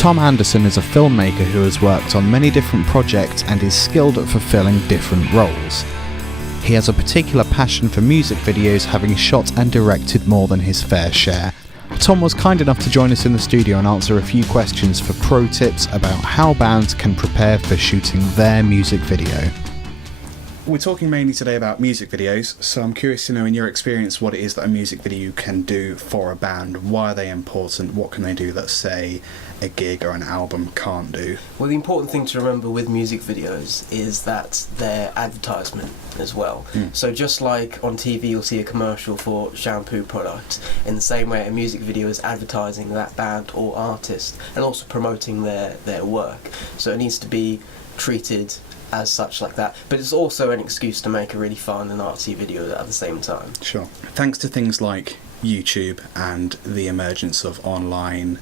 Tom Anderson is a filmmaker who has worked on many different projects and is skilled at fulfilling different roles. He has a particular passion for music videos, having shot and directed more than his fair share. Tom was kind enough to join us in the studio and answer a few questions for pro tips about how bands can prepare for shooting their music video. We're talking mainly today about music videos, so I'm curious to know, in your experience, what it is that a music video can do for a band. Why are they important? What can they do that, say, a gig or an album can't do? Well, the important thing to remember with music videos is that they're advertisement as well. So just like on TV you'll see a commercial for shampoo products, in the same way a music video is advertising that band or artist and also promoting their work. So it needs to be treated as such like that, but it's also an excuse to make a really fun and artsy video at the same time. Sure. Thanks to things like YouTube and the emergence of online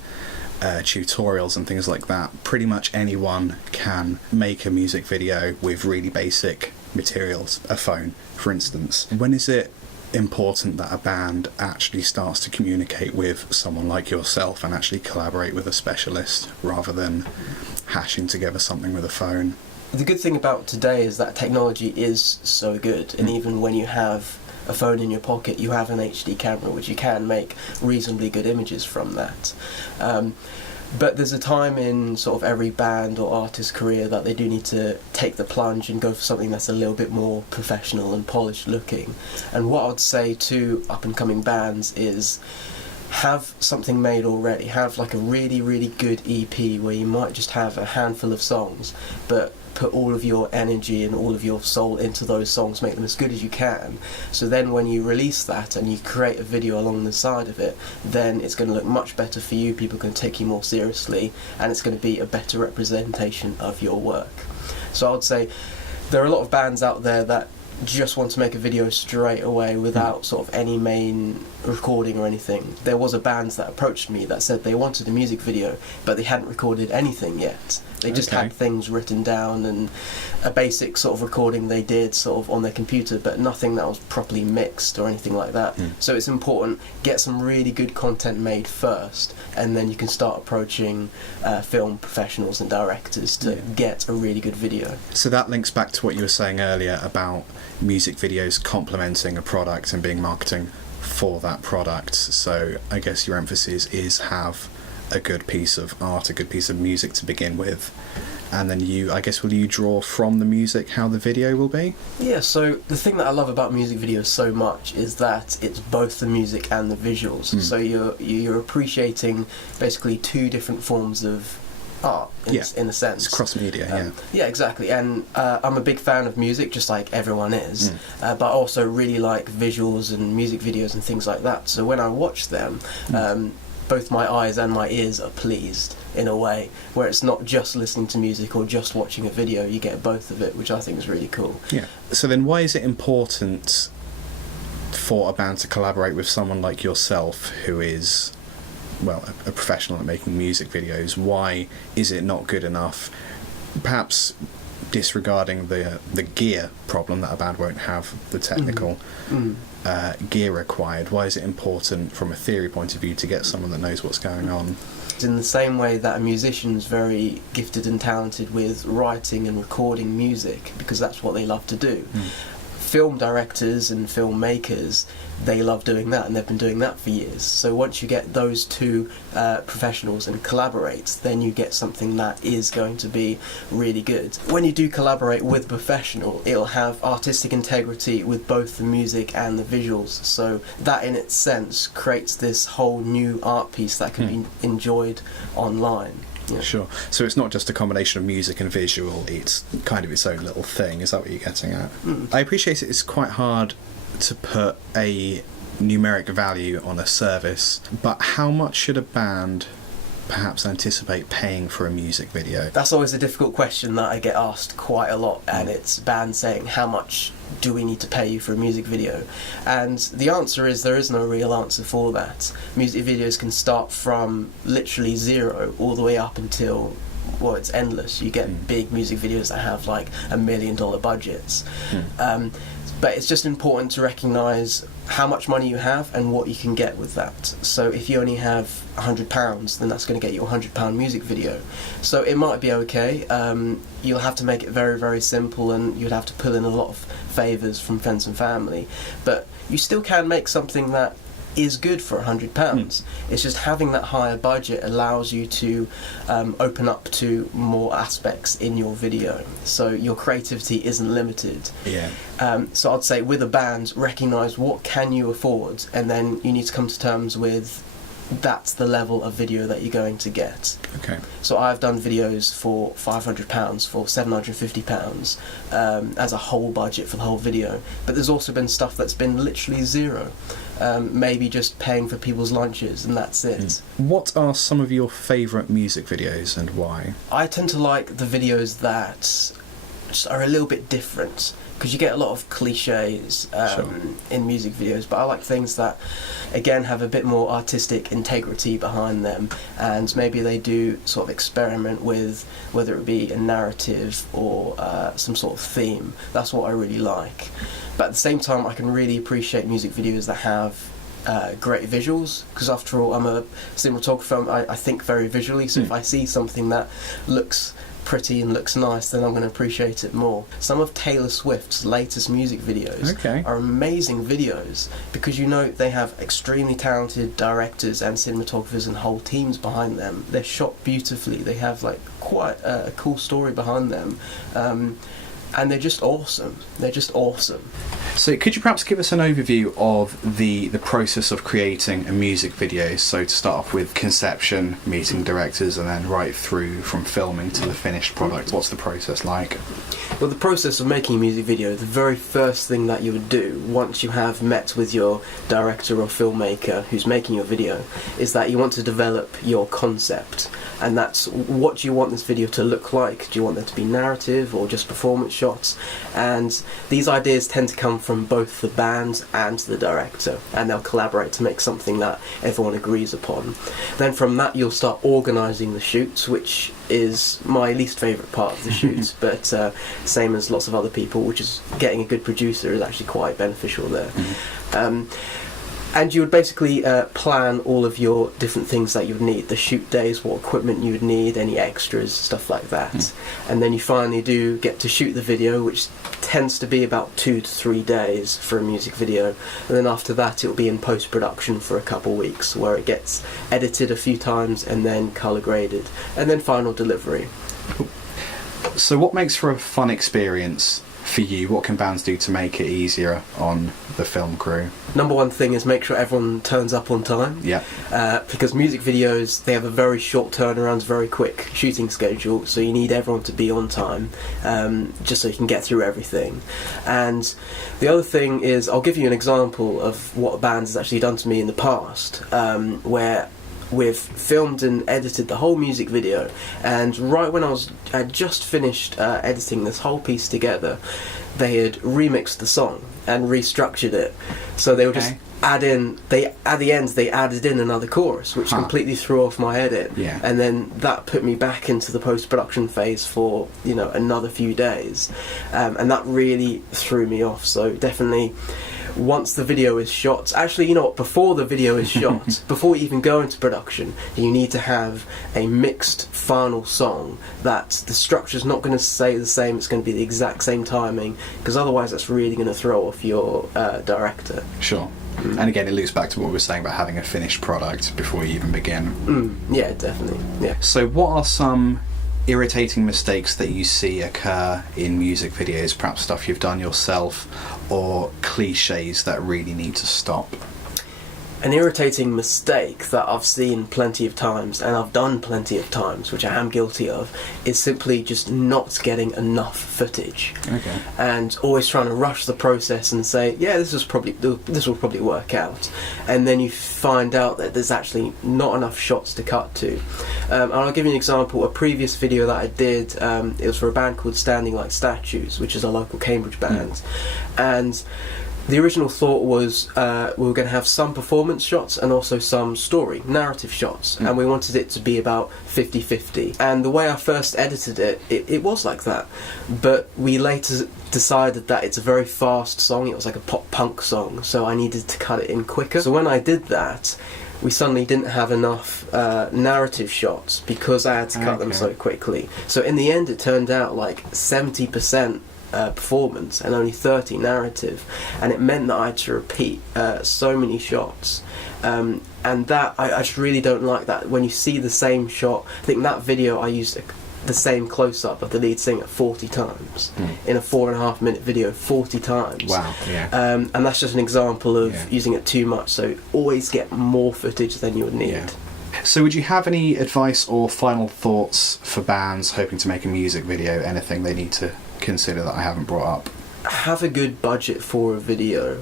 tutorials and things like that, pretty much anyone can make a music video with really basic materials, a phone for instance. When is it important that a band actually starts to communicate with someone like yourself and actually collaborate with a specialist rather than hashing together something with a phone? The good thing about today is that technology is so good, and even when you have a phone in your pocket, you have an HD camera, which you can make reasonably good images from that. But there's a time in sort of every band or artist's career that they do need to take the plunge and go for something that's a little bit more professional and polished looking. And what I would say to up-and-coming bands is have something made already. Have like a really, really good EP where you might just have a handful of songs, but put all of your energy and all of your soul into those songs, make them as good as you can. So then when you release that and you create a video along the side of it, then it's going to look much better for you, people can take you more seriously, and it's going to be a better representation of your work. So I would say there are a lot of bands out there that just want to make a video straight away without sort of any main recording or anything. There was a band that approached me that said they wanted a music video but they hadn't recorded anything yet. They just had things written down and a basic sort of recording they did sort of on their computer, but nothing that was properly mixed or anything like that. So it's important, get some really good content made first, and then you can start approaching film professionals and directors to get a really good video. So that links back to what you were saying earlier about music videos complementing a product and being marketing for that product. So I guess your emphasis is have a good piece of art, a good piece of music to begin with, and then will you draw from the music how the video will be? Yeah, so the thing that I love about music videos so much is that it's both the music and the visuals. So you're appreciating basically two different forms of art in a sense. It's cross-media, yeah, exactly. And I'm a big fan of music, just like everyone is, but I also really like visuals and music videos and things like that. So when I watch them, both my eyes and my ears are pleased in a way where it's not just listening to music or just watching a video, you get both of it, which I think is really cool. Yeah. So then why is it important for a band to collaborate with someone like yourself who is, well, a professional at making music videos? Why is it not good enough? Perhaps disregarding the gear problem, that a band won't have the technical gear required. Why is it important from a theory point of view to get someone that knows what's going on? In the same way that a musician's very gifted and talented with writing and recording music because that's what they love to do. Film directors and filmmakers, they love doing that, and they've been doing that for years. So once you get those two professionals and collaborate, then you get something that is going to be really good. When you do collaborate with a professional, it'll have artistic integrity with both the music and the visuals. So that in its sense creates this whole new art piece that can be enjoyed online. Yeah. Sure. So it's not just a combination of music and visual, it's kind of its own little thing. Is that what you're getting at? I appreciate it's quite hard to put a numeric value on a service, but how much should a band perhaps anticipate paying for a music video? That's always a difficult question that I get asked quite a lot, and it's bands saying, how much do we need to pay you for a music video? And the answer is there is no real answer for that. Music videos can start from literally zero all the way up until, well, it's endless. You get big music videos that have like $1 million budgets. But it's just important to recognise how much money you have and what you can get with that. So if you only have £100, then that's going to get you a £100 music video. So it might be okay. You'll have to make it very, very simple, and you'd have to pull in a lot of favours from friends and family. But you still can make something that is good for £100. It's just having that higher budget allows you to open up to more aspects in your video, so your creativity isn't limited. So I'd say with a band, recognise what can you afford, and then you need to come to terms with that's the level of video that you're going to get. So I've done videos for £500, for £750 as a whole budget for the whole video, but there's also been stuff that's been literally zero. Maybe just paying for people's lunches, and that's it. What are some of your favourite music videos and why? I tend to like the videos that just are a little bit different, because you get a lot of cliches in music videos, but I like things that, again, have a bit more artistic integrity behind them, and maybe they do sort of experiment with whether it be a narrative or some sort of theme. That's what I really like. But at the same time, I can really appreciate music videos that have great visuals, because after all, I'm a cinematographer. I think very visually, so if I see something that looks pretty and looks nice, then I'm going to appreciate it more. Some of Taylor Swift's latest music videos are amazing videos, because they have extremely talented directors and cinematographers and whole teams behind them. They're shot beautifully, they have like quite a cool story behind them, and they're just awesome. So could you perhaps give us an overview of the process of creating a music video? So to start off with conception, meeting directors, and then right through from filming to the finished product. What's the process like? Well, the process of making a music video, the very first thing that you would do once you have met with your director or filmmaker who's making your video, is that you want to develop your concept. And that's what you want this video to look like. Do you want there to be narrative or just performance shots? And these ideas tend to come from both the band and the director, and they'll collaborate to make something that everyone agrees upon. Then from that you'll start organising the shoots, which is my least favourite part of the shoots, but same as lots of other people, which is getting a good producer is actually quite beneficial there. And you would basically plan all of your different things that you would need, the shoot days, what equipment you would need, any extras, stuff like that. And then you finally do get to shoot the video, which tends to be about 2 to 3 days for a music video. And then after that it will be in post-production for a couple weeks, where it gets edited a few times and then colour graded, and then final delivery. So what makes for a fun experience for you? What can bands do to make it easier on the film crew? Number one thing is make sure everyone turns up on time. Because music videos, they have a very short turnaround, very quick shooting schedule, so you need everyone to be on time, just so you can get through everything. And the other thing is, I'll give you an example of what a band has actually done to me in the past, where we've filmed and edited the whole music video, and right when I just finished editing this whole piece together, they had remixed the song and restructured it, so they would just at the end they added in another chorus, which completely threw off my edit, and then that put me back into the post-production phase for another few days, and that really threw me off. So definitely, once the video is shot, actually, before the video is shot, before you even go into production, you need to have a mixed final song that the structure's not going to stay the same, it's going to be the exact same timing, because otherwise that's really going to throw off your director. Sure. And again, it loops back to what we were saying about having a finished product before you even begin. Yeah, definitely. Yeah. So what are some irritating mistakes that you see occur in music videos, perhaps stuff you've done yourself, or cliches that really need to stop? An irritating mistake that I've seen plenty of times, and I've done plenty of times, which I am guilty of, is simply just not getting enough footage. And always trying to rush the process and say, yeah, this will probably work out, and then you find out that there's actually not enough shots to cut to. And I'll give you an example. A previous video that I did, it was for a band called Standing Like Statues, which is a local Cambridge band, and The original thought was we were going to have some performance shots and also some story, narrative shots, and we wanted it to be about 50-50. And the way I first edited it, it was like that. But we later decided that it's a very fast song, it was like a pop-punk song, so I needed to cut it in quicker. So when I did that, we suddenly didn't have enough narrative shots because I had to cut them so quickly. So in the end it turned out like 70% performance and only 30 narrative, and it meant that I had to repeat so many shots, and that I just really don't like that. When you see the same shot, I think that video I used the same close-up of the lead singer 40 times in a 4.5 minute video, 40 times. Wow. Yeah. And that's just an example of using it too much, so always get more footage than you would need. Yeah. So would you have any advice or final thoughts for bands hoping to make a music video, anything they need to consider that I haven't brought up? Have a good budget for a video,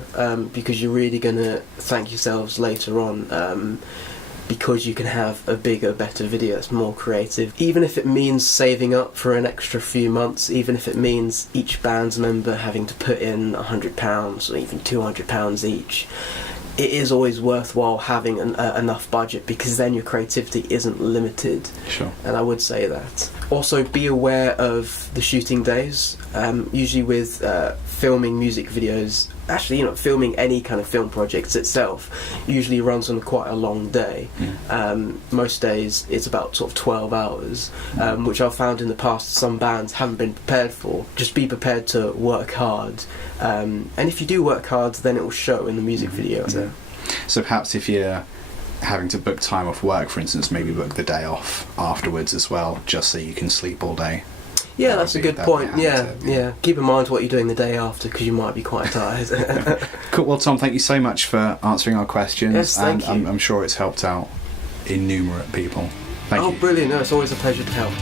because you're really going to thank yourselves later on, because you can have a bigger, better video that's more creative. Even if it means saving up for an extra few months, even if it means each band's member having to put in £100 or even £200 each, it is always worthwhile having enough budget, because then your creativity isn't limited. Sure. And I would say that. Also, be aware of the shooting days. Usually with filming music videos, actually, filming any kind of film projects itself usually runs on quite a long day. Most days it's about sort of 12 hours, which I've found in the past some bands haven't been prepared for. Just be prepared to work hard, and if you do work hard, then it will show in the music video. So perhaps if you're having to book time off work, for instance, maybe book the day off afterwards as well, just so you can sleep all day. Yeah, that's a good point. Yeah. Keep in mind what you're doing the day after, because you might be quite tired. Cool. Well, Tom, thank you so much for answering our questions. Yes, thank you. I'm sure it's helped out innumerable people. Thank you. Oh, brilliant. No, it's always a pleasure to help.